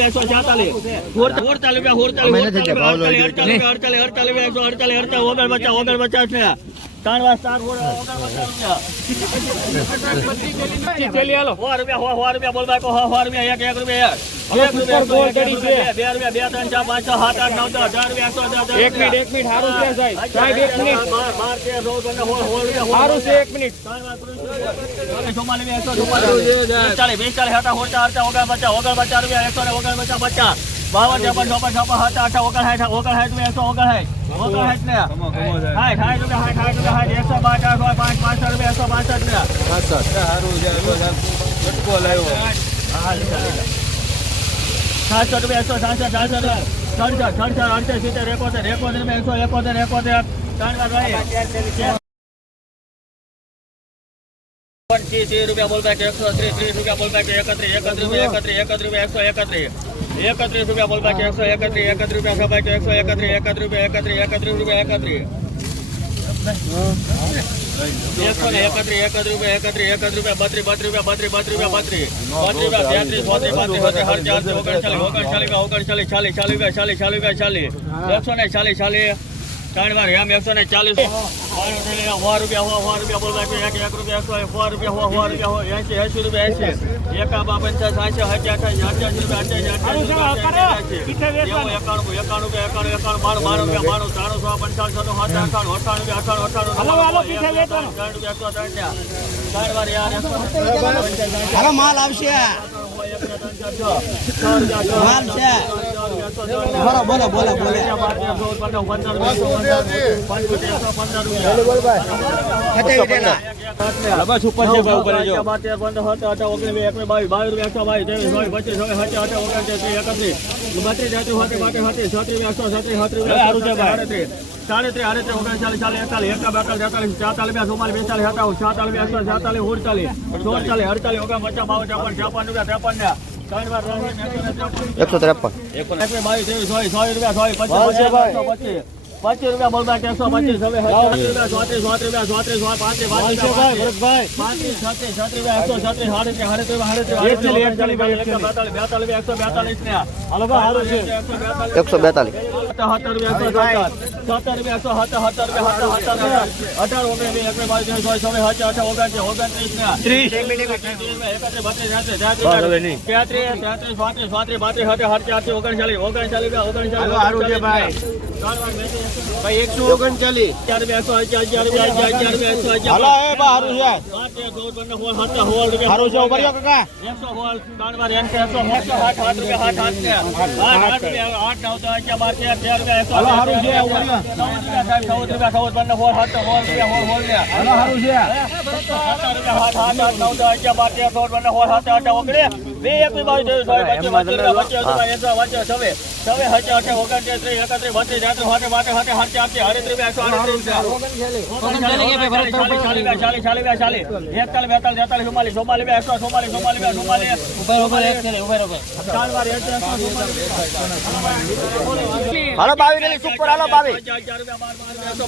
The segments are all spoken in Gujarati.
બેસો ચાતાલી હોરતાલી હોરતાલી હોરતાલી અડતાલી અડતાલી અડતાલી બેસો અડતાલી અડતાલી ઓગણ પચાસ ઓગણ પચાસ ને ત્રણ વાર ચાર ઓગણ રૂપિયા સો રૂપિયા સો રૂપિયા સો સો રૂપિયા એક એક રૂપિયા એક બે રૂપિયા બે ત્રણ ચાર પાંચ છ સાત આઠ નવ દસ ચાર રૂપિયા દસ, દસ એક મિનિટ એક મિનિટ સારું છે સાહેબ સાહેબ એક મિનિટ બાર, બાર, તેર, રૂપિયા, સારું છે એક મિનિટ ચુમ્માલીસ, એકસો ચુમ્માલીસ, પિસ્તાલીસ, હતા, ઓગણ, અડતા, ઓગણ, પચાસ, ઓગણ, પચાસ રૂપિયા, એકસો ને ઓગણ, પચાસ, પચાસ. બાવન, ત્રેપન, ચોપન, છપ્પન, હતા અઠ્ઠા, ઓગણ, સાઠ, ઓગણ, સાઠ રૂપિયા, એકસો ઓગણ સાઠ. ઓગણ સાઠ ને. સાઠ, સાઠ રૂપિયા, સાઠ, સાઠ રૂપિયા, સાઠ, એકસો પાંચ, આઠ, પાંચ, પાંચ રૂપિયા, એકસો પાંસઠ ને. સાતસો રૂપિયા, એકસો સાતસો, સાતસો રૂપિયા, સડસઠ, સડસઠ, અડસઠ, સિત્તેર, એકોતેર, એકોતેર રૂપિયા, એકસો એકોતેર, એકોતેર, ત્રણ વાર. ત્રીસ રૂપિયા બોલ બાકી એકસો ત્રીસ ત્રીસ રૂપિયા બોલ બાકી એકત્રીસ એકત્રીસ એકત્રીસ એકત્રીસ એકસો એકત્રીસ એકત્રીસ રૂપિયા બોલ બાકી એકસો એકત્રીસ એકત્રીસ રૂપિયા સભા એકસો એકત્રીસ એકત્રીસ રૂપિયા એકત્રીસ એકત્રીસ રૂપિયા એકત્રીસ. એકસો ને એકત્રીસ એકત્રીસ રૂપિયા, એકત્રીસ એકત્રીસ રૂપિયા, બત્રીસ બત્રીસ રૂપિયા, બત્રીસ બત્રીસ રૂપિયા, બત્રીસ. બત્રીસ રૂપિયા, તેત્રીસ, ચોત્રીસ, બત્રીસ છત્રીસ અડચાલીસ, ઓગણચાલીસ ઓગણચાલીસ ઓગણચાલીસ ચાલીસ ચાલીસ ચાલીસ ચાલીસ રૂપિયા ચાલીસ. એકસો ને ચાલીસ ચાલીસ. ત્રણ વાર એમ એકસો ને ચાલીસ. સો રૂપિયા હો સો રૂપિયા બોલવા એક એક રૂપિયા એકસો સો રૂપિયા હો સો રૂપિયા હો એસી એસી રૂપિયા એસી એકા બા પંચાસ સાતસો હજાર અઠાસી અઠ્યાસી રૂપિયા અઠ્યાસી એકાણું એકાણું રૂપિયા એકાણું એકાણું બાણું બાણું રૂપિયા બાણું ત્રાણું સો પંચાવન છસો સાત અઠાણું અઠાણું અઠાણું અઠાણું ત્રણ રૂપિયા એકસો ત્રણ ચાર વાર યાર એકસો હાલો માલ આવશે. માલ છે. બોલો બોલો બોલો સાડત્રી આડત્રી ઓગણચાલીસ ચાલીસ એકતાલીસ એકા બેતાલીસ તેતાલીસ ચાતાલીસ બે ચુમ્માલીસ બેતાલીસ એકાવન સાતાલીસ બેસતા સાતાલીસ ઓડતાલીસ સોળતાલીસ અડતાલીસ ઓગણ પચાસ બાવન ચોપન રૂપિયા ત્રેપન એકસો ત્રેપન. એકસો બાવીસ રૂપિયા પચીસ રૂપિયા બોલતા એકસો પચીસ હવે રૂપિયા ચોત્રીસ રૂપિયા ચોત્રીસ પાંત્રીસ પાંત્રીસ છત્રીસ છત્રીસ રૂપિયા એકસો છત્રીસ સાડત્રીસ સાડત્રીસ સાડત્રીસ બેતાલીસ બેતાલીસ એકસો બેતાલીસ ને. એકસો બેતાલીસ. સત્તર રૂપિયા એકસો સત્તર. રૂપિયા એકસો સત્તર સત્તર રૂપિયા અઢાર ઓગણીસ એકવીસ બાવીસ ચોવીસ છવ્વીસ સત્તર અઢાર ઓગણત્રીસ ઓગણત્રીસ ને. ત્રીસ. એકત્રીસ બત્રીસ તેત્રીસ તેત્રીસ પાંત્રીસ પાંત્રીસ પાંત્રીસ સત્તર અડચાલીસ ઓગણચાલીસ ઓગણચાલીસ ઓગણચાલીસ ભાઈ એકસો ઓગણચાલીસ. ચાર બેસો ચાર ચાર બે ચાર બેસો હાલો એ બા હારું છે. હારું હોલ ત્રણ વાર એમ કે આઠ આઠ રૂપિયા આઠ આઠ આઠ આઠ નવ તો અગિયાર બાર રૂપિયા હારું છે ઊભા રૂપિયા ચૌદ પંદર રૂપિયા હોલ સાત આઠ આઠ નવ દસ અગિયાર બાર તેર સોળ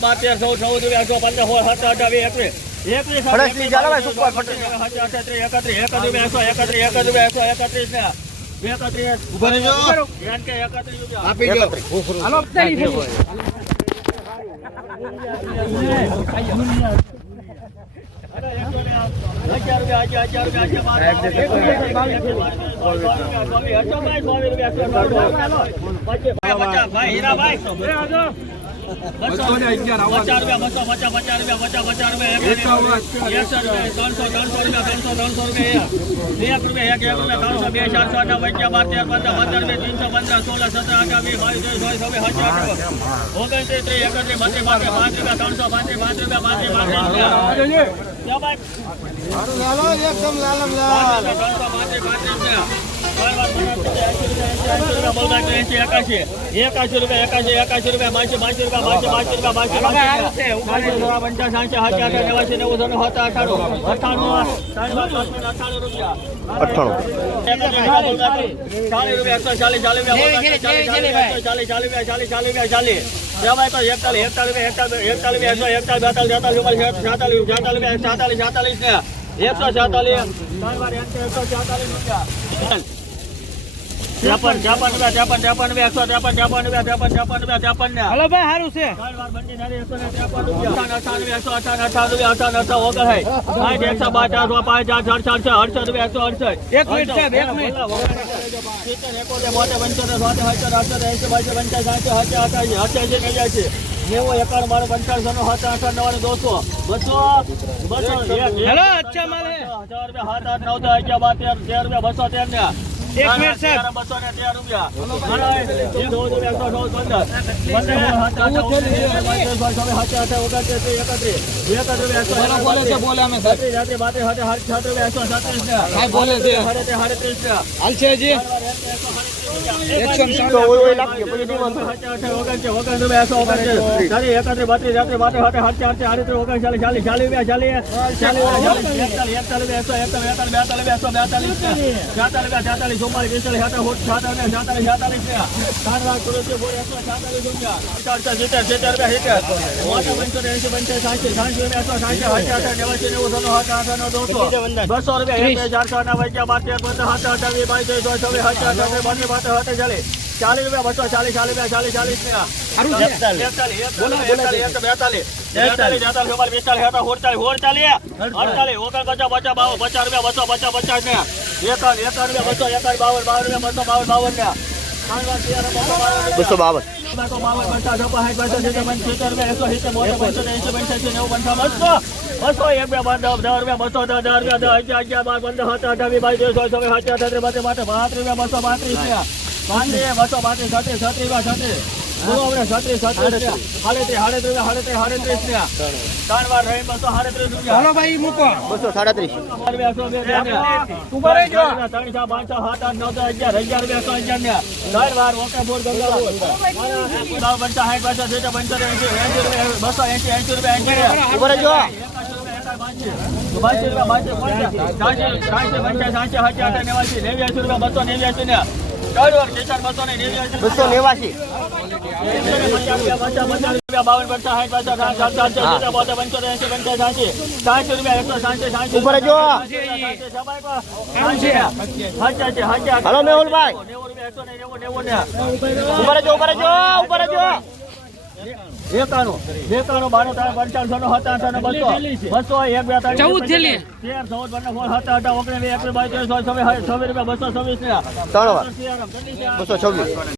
બાર તેર ચૌદ ચૌદ એકસો પંદર સોળ સત્તર અઢાવી એકવીસ ફળસની ચાલો ભાઈ સુપર ફટ ભાઈ હીરાભાઈ બસો ને અગિયાર પચાસ રૂપિયા બસો પચાસ પચાસ રૂપિયા પચાસ પચાસ રૂપિયા એકસો રૂપિયા ત્રણસો ત્રણસો રૂપિયા ત્રણસો ત્રણસો રૂપિયા એક. રૂપિયા એક એક રૂપિયા ત્રણસો બે ચારસો અઢાર અગિયાર બાર તેર પંદર પંદર બે ત્રણસો પંદર સોળ સત્તર અઢાર વીસ બાવીસ ચોવીસ છવ્વીસ સત્તર ઓગણત્રીસ ત્રીસ એકત્રીસ બત્રીસ પાંત્રીસ પાંચ રૂપિયા ત્રણસો પાંત્રીસ પાંચ રૂપિયા પાંત્રીસ પાંત્રીસ રૂપિયા. ક્યાં ભાઈ હાલો એકદમ લાલમ પાંચ રૂપિયા ત્રણસો પાંત્રીસ પાંત્રીસ રૂપિયા. એકાશી રૂપિયા એકાશી એકાશી રૂપિયા બાસી બાસી રૂપિયા બાસી બાસી રૂપિયા બાસી પંચાસ સાંસી હજાર નેવાસી નેવું ધોરણ હતા અઠાણું. અઠાણું અઠાણું રૂપિયા એકસો છેતાલીસ એકસો છેતાલીસ રૂપિયા ત્રેપન ત્રેપન રૂપિયા ત્રેપન ત્રેપન રૂપિયા એકસો ત્રેપન ત્રેપન રૂપિયા ત્રેપન ત્રેપન રૂપિયા ત્રેપન ને હલો ભાઈ સારું છે ત્રણ વાર બંને નાની એકસો ને ત્રેપન રૂપિયા અઠાવન અઠાવન રૂપિયા એકસો અઠાવન અઠાવન રૂપિયા અઠાવન અઠાવન ઓગણ હૈ સાઠ એકસો બાર ચારસો પાંચ ચાર અડસઠ અડસઠ અડસઠ રૂપિયા એકસો અડસઠ એક મિનિટ સાહેબ, એક મિનિટ. નેવું, સત્તર, નવ્વાણું, દોસો, બસો. હજાર રૂપિયા, સાત, આઠ, નવ, દસ, અગિયાર, બાર, તેર, તેર રૂપિયા, બસો તેર ને એક મિનિટ સાહેબ. બસો ને અગિયાર, રૂપિયા, સાડત્રીસ ને હાલ છે. બસો રૂપિયા ચારસો ના વાગ્યા બાર તેર પંદર સાત અઠાવીસ બાવીસ ચોવીસ છવ્વીસ સત્યાવીસ અઠાવીસ પાસે હાથે ચાલીસ ચાલીસ રૂપિયા બસો ચાલીસ ચાલીસ રૂપિયા ચાલીસ ચાલીસ રૂપિયા પચાસ, બાવન, પચાસ બસો, પચાસ, પચાસ બાવન, બાવન બસો, બાવન, બાવન બાવન બાવન બાવન, પચાસ, પંચાસી, સિત્તેર, પંચોતેર રૂપિયા, એકસો સિત્તેર, બસો એંશી, પંચ્યાસી, નેવું, પંચાવન, બસો. એક, બે, બંધ દસ, રૂપિયા, બસો, દસ, દસ રૂપિયા, દસ, અગિયાર, અગિયાર, બાર, પંદર, સત્તર, અઢાવી બાવીસ, ત્રેવીસ, ચોવીસ, સત્યાવીસ, અઠ્યાવીસ, બત્રીસ, બત્રીસ, બત્રીસ રૂપિયા, બસો પાંત્રીસ રૂપિયા. પાંત્રીસ, બસો પાંત્રીસ, છત્રીસ, છત્રીસ રૂપિયા, છત્રીસ. બોલો આપણે છત્રીસ, છત્રીસ. સાડત્રીસ, સાડત્રીસ રૂપિયા, સાડત્રીસ, સાડત્રીસ રૂપિયા. ત્રણ વાર રહી, બસો સાડત્રીસ રૂપિયા. હાલો ભાઈ મૂકો બસો સાડત્રીસ રૂપિયા, સો બે ઊભા રહી જાઓ. ત્રણ, ચાર, પાંચ, છ, સાત, આઠ, નવ, દસ, અગિયાર, અગિયાર રૂપિયા, સો અગિયાર ને. ત્રણ વાર, ઓકે, ગંગા પચાસ, પંચોતેર, એંશી, એંશી રૂપિયા, બસો એંશી, એંશી રૂપિયા, બાસી રૂપિયા, બાસી, પંચાસ, બસો નેવ્યાસી ને. બસો નેવાસી હલો મેહુલભાઈ ઉપર જો ઉપર જો ઉપર જો એકાણું એકાણું બાણું ત્રણ પંચાવન છન્નું સત્તાવન અઠાવન, બસો બસો એક બે ત્રણ ચૌદ થેલી. તેર ચૌદ પંદર સોળ સત્તર અઢાર ઓગણીસ એક બાવીસ છવ્વીસ છવ્વીસ રૂપિયા બસો છવ્વીસ ત્રણ બસો છવ્વીસ